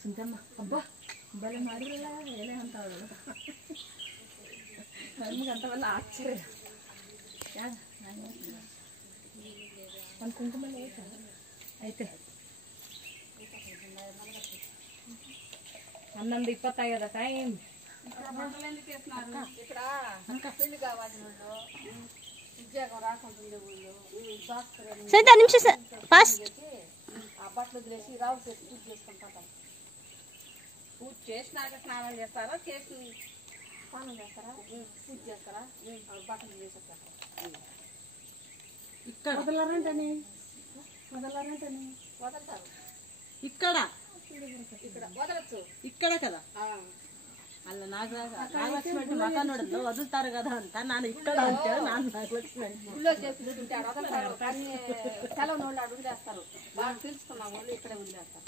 సుందమ్మ అబ్బా భలే మాడిలా వేలే అంటావు అంత వల్ల ఆశ్చర్యం మన కుంకుమ లేదు అయితే అన్నం దిప్పతాయి కదా టైం ఇక్కడ పెళ్లి కావాల్సిన ఉద్యోగం రాకుంటుంది ఆ బట్టలు వదిలేసి రావు చేసి పూజ చేసుకుంటాం. పూజ చేసినాక స్నానం చేస్తారా, చేసి స్నానం చేస్తారా, పూజ చేస్తారా, బట్టలు వేసేస్తారు. ఇక్కడ వదలరంటని వదలతారు. ఇక్కడ ఇక్కడ వదలచ్చు. ఇక్కడ కదా అలా నాగలక్ష్మి అంటే మకానోడలో వదులుతారు కదా అంట. నాన్న ఇక్కడ అంటే నాన్న నాగలక్ష్మి ఊళ్ళో చేసి వదలతారు. కానీ సెలవు నోళ్ళు అడుగులేస్తారు. బాగా తెలుసుకున్న వాళ్ళు ఇక్కడే వదిలేస్తారు.